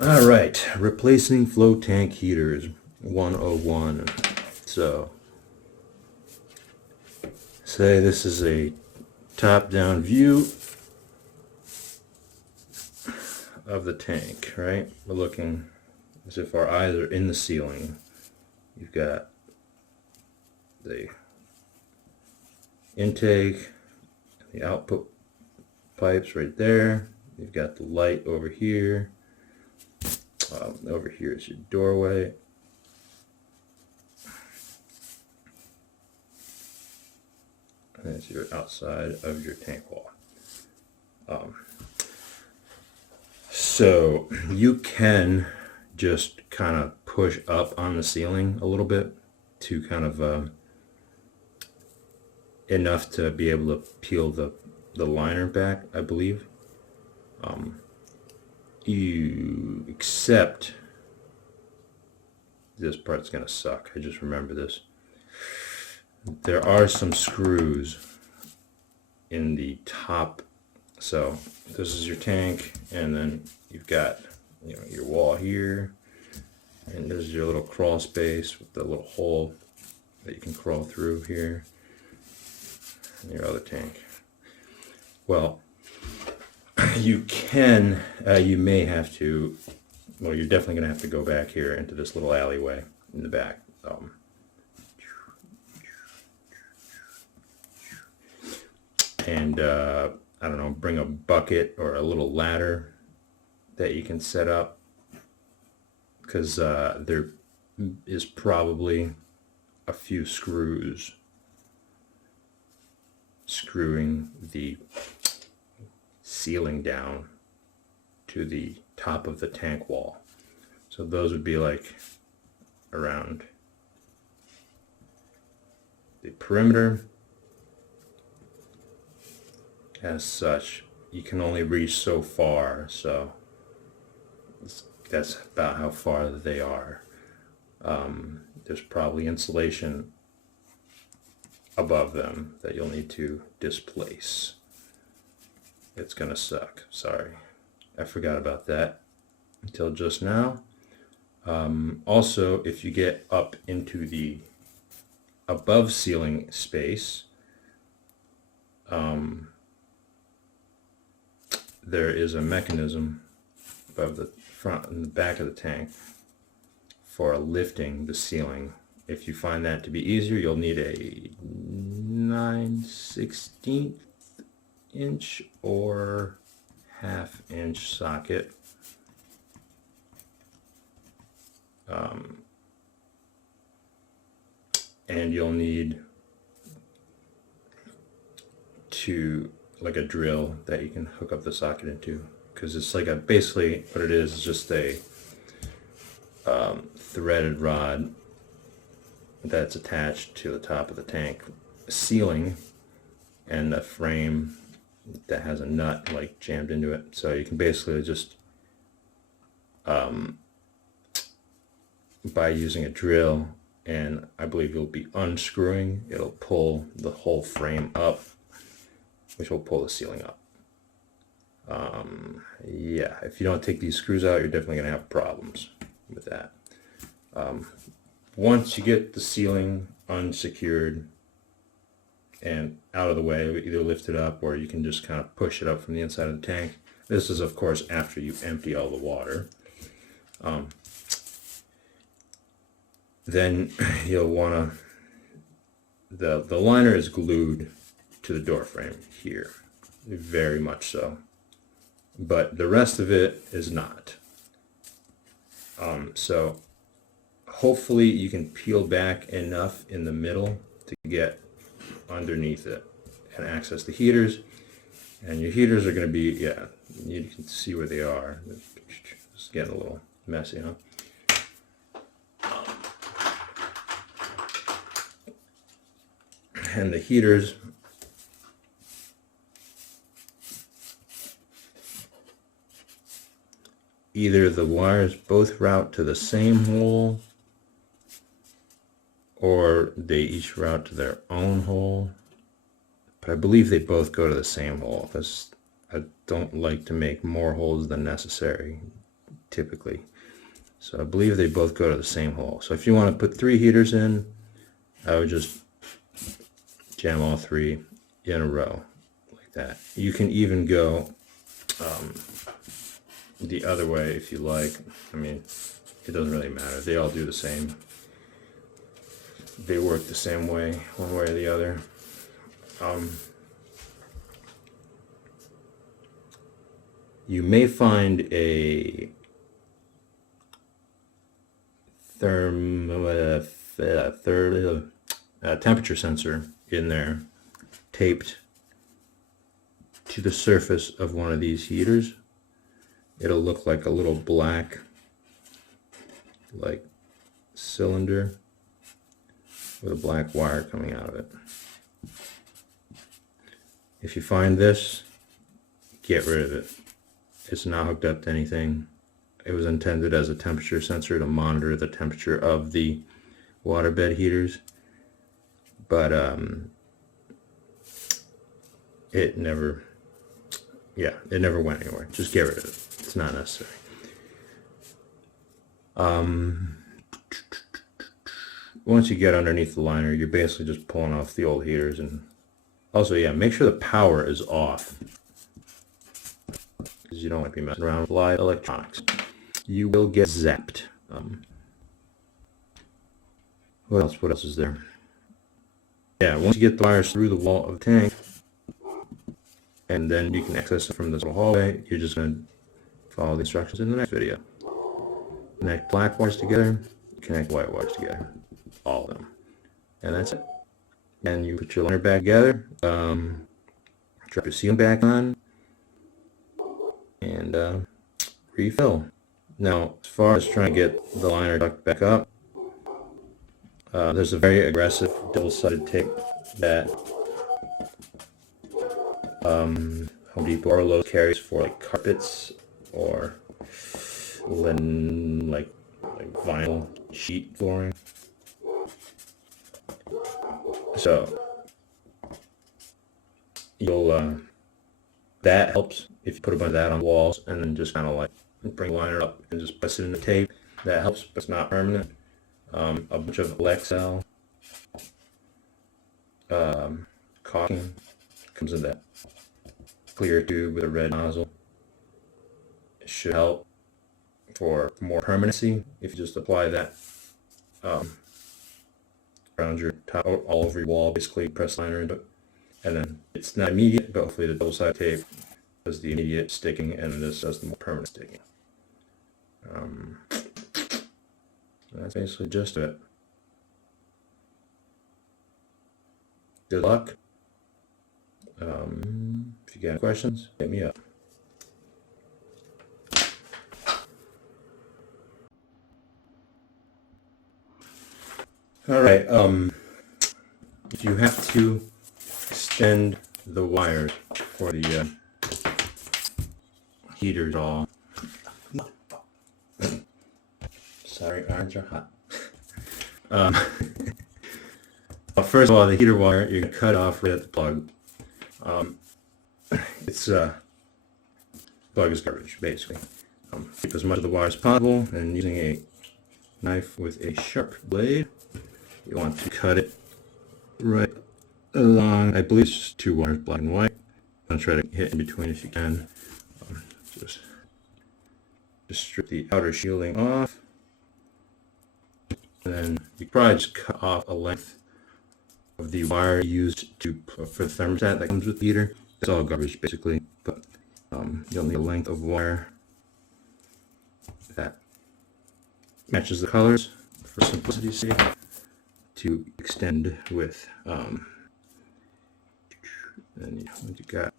All right, replacing float tank heaters 101. So, say this is a top-down view of the tank, right? We're looking as if our eyes are in the ceiling. You've got the intake, the output pipes right there. You've got the light over here. Over here is your doorway. And it's your outside of your tank wall. So you can just kind of push up on the ceiling a little bit to kind of enough to be able to peel the liner back, I believe. Except this part's gonna suck. I just remember this. There are some screws in the top. So this is your tank, and then you've got your wall here, and there's your little crawl space with the little hole that you can crawl through here, and your other tank. Well, you may have to, well, you're definitely going to have to go back here into this little alleyway in the back. And I don't know, bring a bucket or a little ladder that you can set up, because there is probably a few screws screwing the ceiling down to the top of the tank wall. So those would be like around the perimeter. As such, you can only reach so far, so that's about how far they are. There's probably insulation above them that you'll need to displace. It's gonna suck. Sorry, I forgot about that until just now. Also, if you get up into the above ceiling space, there is a mechanism above the front and the back of the tank for lifting the ceiling. If you find that to be easier, you'll need a 9/16 inch or 1/2 inch socket. And you'll need like a drill that you can hook up the socket into, because it's like basically what it is just a threaded rod that's attached to the top of the tank ceiling, and a frame that has a nut like jammed into it. So you can basically just by using a drill, and I believe you'll be unscrewing, it'll pull the whole frame up, which will pull the ceiling up. Yeah, if you don't take these screws out, you're definitely gonna have problems with that. Once you get the ceiling unsecured and out of the way, either lift it up or you can just kind of push it up from the inside of the tank. This is, of course, after you empty all the water. Then you'll want to, the liner is glued to the door frame here, very much so, but the rest of it is not. So hopefully you can peel back enough in the middle to get underneath it and access the heaters. And your heaters are going to be, yeah, you can see where they are. It's getting a little messy, huh? And the heaters, either the wires both route to the same hole, or they each route to their own hole. But I believe they both go to the same hole, because I don't like to make more holes than necessary. typically. So I believe they both go to the same hole. So if you want to put 3 heaters in, I would just jam all 3 in a row like that. You can even go the other way if you like. I mean, it doesn't really matter. They all do the same. They work the same way, one way or the other. You may find a temperature sensor in there taped to the surface of one of these heaters. It'll look like a little black cylinder with a black wire coming out of it. If you find this, get rid of it. It's not hooked up to anything. It was intended as a temperature sensor to monitor the temperature of the waterbed heaters, but it never went anywhere. Just get rid of it. It's not necessary. Once you get underneath the liner, you're basically just pulling off the old heaters. And also, yeah, make sure the power is off, because you don't want to be messing around with live electronics. You will get zapped. What else is there? Yeah, once you get the wires through the wall of the tank, and then you can access it from this little hallway, you're just going to follow the instructions in the next video. Connect black wires together, connect white wires together. All of them. And that's it. And you put your liner back together, drop your sealant back on, and refill. Now, as far as trying to get the liner tucked back up, there's a very aggressive double-sided tape that Home Depot or Lowe's carries for like carpets or linen, like vinyl sheet flooring. So you'll that helps if you put a bunch of that on the walls and then just kind of like bring the liner up and just press it in the tape. That helps, but it's not permanent. A bunch of Lexel caulking comes in that clear tube with a red nozzle. It should help for more permanency if you just apply that around your top, all over your wall, basically press liner into it. And then it's not immediate, but hopefully the double-sided tape does the immediate sticking and this does the more permanent sticking. That's basically just it. Good luck. If you got any questions, hit me up. All right. If you have to extend the wires for the heaters all. Sorry, irons are hot. Well, first of all, the heater wire, you're going to cut off right at the plug. Plug is garbage, basically. Keep as much of the wire as possible, and using a knife with a sharp blade, you want to cut it right along. I believe it's just 2 wires, black and white. Don't try to hit in between if you can. Just strip the outer shielding off. And then you probably just cut off a length of the wire used for the thermostat that comes with the heater. It's all garbage basically, but you'll need a length of wire that matches the colors for simplicity's sake to extend with. And once you got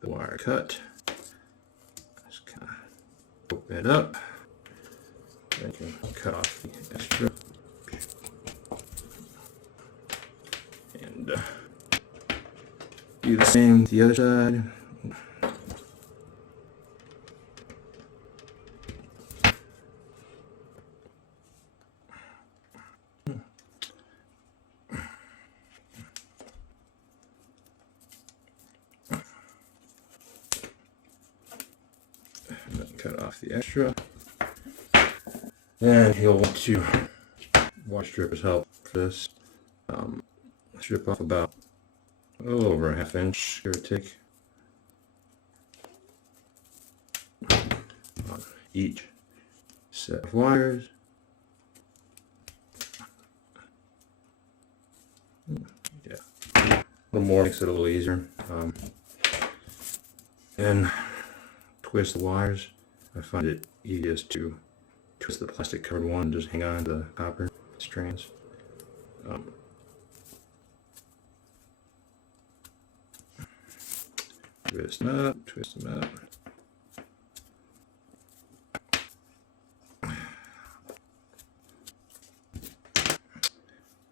the wire cut, just kind of open it up. Then you can cut off the extra. And do the same with the other side. Cut off the extra. Then you'll want to water strippers help for this. Strip off about a little over a ½ inch, give or take, on each set of wires. Yeah, a little more makes it a little easier. And twist the wires. I find it easiest to twist the plastic covered one and just hang on to the copper strands. Twist them up, twist them up.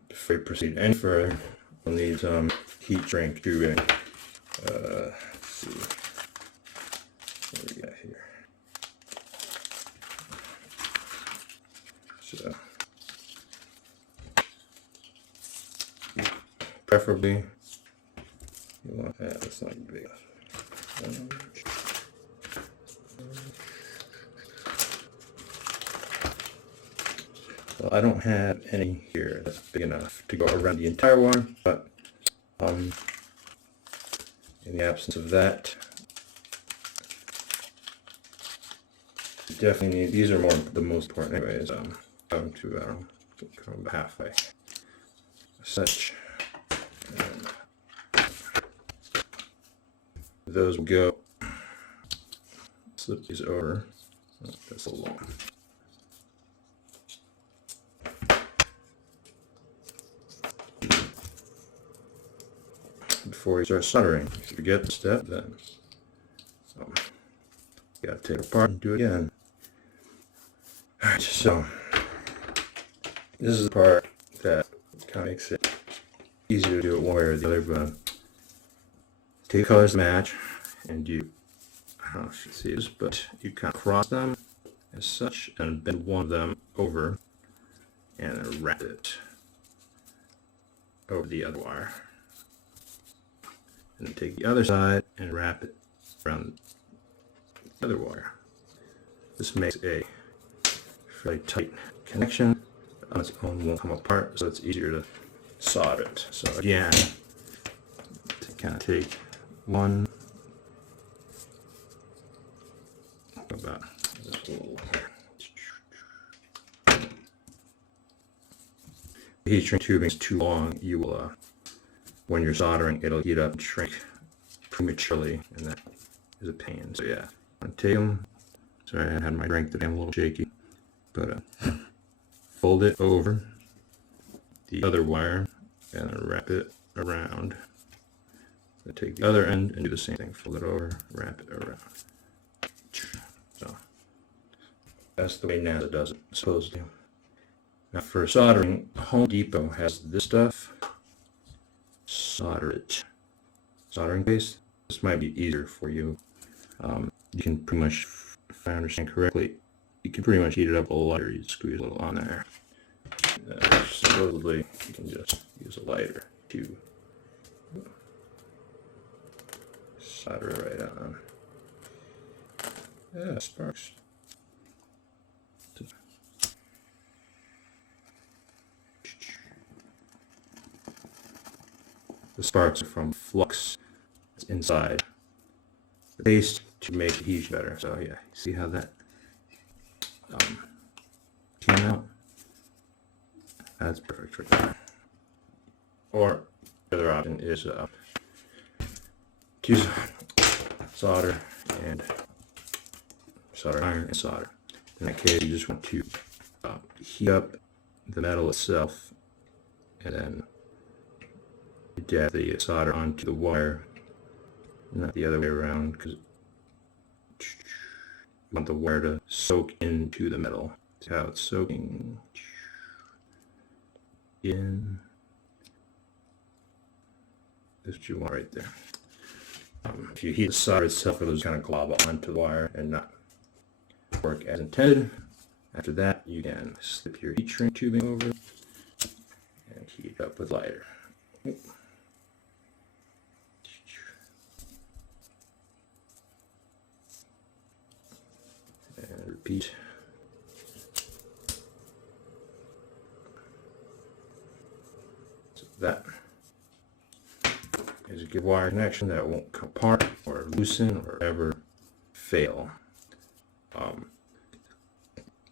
Before you proceed any further, we'll need some heat shrink tubing. Let's see. What do we got here? So, preferably, you want that. That's not big. Well, I don't have any here that's big enough to go around the entire one, but in the absence of that, you definitely need, these are the most important anyways, come to come about halfway. Such. And those will go. Slip these over. Oh, that's a long. Before you start soldering, if you forget the step, then you gotta take it apart and do it again. Alright, so this is the part that kind of makes it easier to do it one way or the other, but take colors to match, and you, I don't know if you see this, but you kind of cross them as such and bend one of them over and then wrap it over the other wire. And then take the other side and wrap it around the other wire. This makes a fairly tight connection. On its own won't come apart, so it's easier to solder it. So again, to kind of take one, about this little, the heat shrink tubing is too long, you will when you're soldering, it'll heat up and shrink prematurely, and that is a pain. So yeah, I'm gonna take them. Sorry, I had my drink today, I'm a little shaky, but fold it over the other wire and then wrap it around. So take the other end and do the same thing. Fold it over, wrap it around. So that's the way NASA does it, supposed to. Now for soldering, Home Depot has this stuff. Solder it. Soldering paste. This might be easier for you. You can pretty much, if I understand correctly, you can pretty much heat it up a little lighter. You squeeze a little on there. Supposedly, you can just use a lighter to solder it right on. Yeah, sparks. The sparks are from flux that's inside the paste to make the heat better. So yeah, see how that came out? That's perfect for that. Or the other option is to use solder and solder iron and solder. In that case, you just want to heat up the metal itself and then dab the solder onto the wire, not the other way around, because you want the wire to soak into the metal. See how it's soaking in. That's what you want right there. If you heat the solder itself, it'll just kind of glob onto the wire and not work as intended. After that, you can slip your heat shrink tubing over and heat it up with lighter. And repeat. good wire connection that won't come apart or loosen or ever fail. And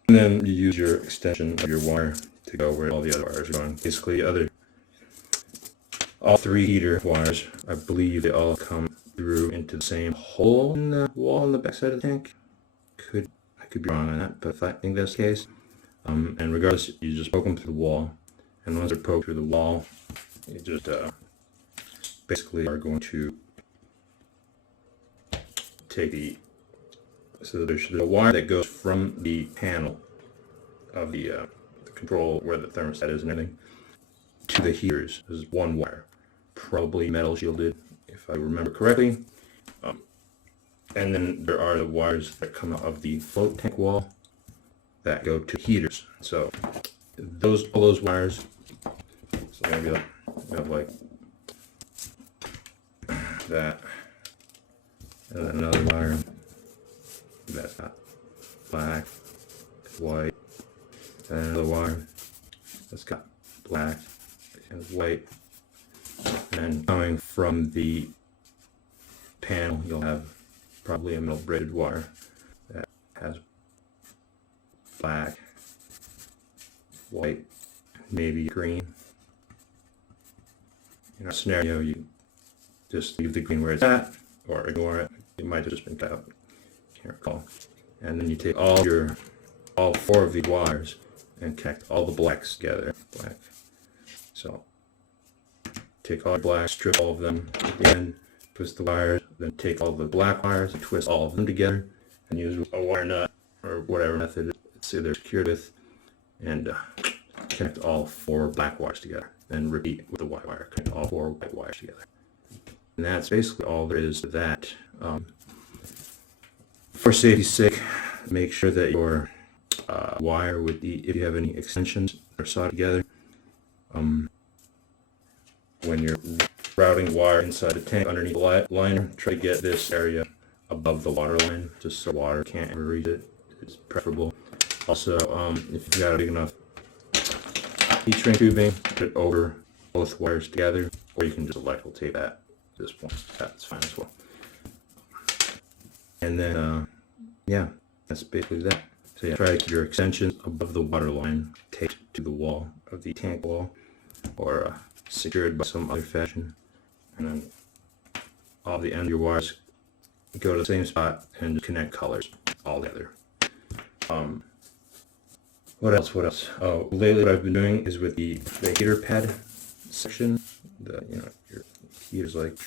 then you use your extension of your wire to go where all the other wires are going. Basically, all 3 heater wires, I believe they all come through into the same hole in the wall on the backside of the tank. I could be wrong on that, but I think that's the case. And regardless, you just poke them through the wall, and once they're poked through the wall, you just basically are going to take so there's a wire that goes from the panel of the control where the thermostat is and everything to the heaters. This is one wire, probably metal shielded if I remember correctly. And then there are the wires that come out of the float tank wall that go to heaters. So all those wires, so maybe like that, and then another wire that's got black, white, and another wire that's got black and white, and coming from the panel you'll have probably a metal braided wire that has black, white, maybe green. In our scenario, you just leave the green where it's at or ignore it. It might have just been cut out. Can't recall. And then you take all 4 of these wires and connect all the blacks together. Black. So take all your blacks, strip all of them at the end, twist the wires, then take all the black wires and twist all of them together and use a wire nut or whatever method it's they're secured with, and connect all 4 black wires together. Then repeat with the white wire, connect all 4 white wires together. And that's basically all there is to that. For safety's sake, make sure that your wire if you have any extensions are sawed together. When you're routing wire inside the tank underneath the liner, try to get this area above the water line, just so water can't ever reach it. It's preferable. Also, if you've got a big enough heat shrink tubing, put it over both wires together, or you can just electrical tape that at this point. That's fine as well. And then, yeah, that's basically that. So yeah, try to keep your extensions above the water line, taped to the wall of the tank wall, or secured by some other fashion. And then all the end of your wires go to the same spot and just connect colors all together. What else? Oh, lately what I've been doing is with the heater pad section. Your heater's like